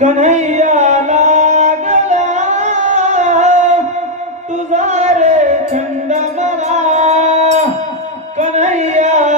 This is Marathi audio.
कन्हैया लागला. तुझा रे छंद मला. कन्हैया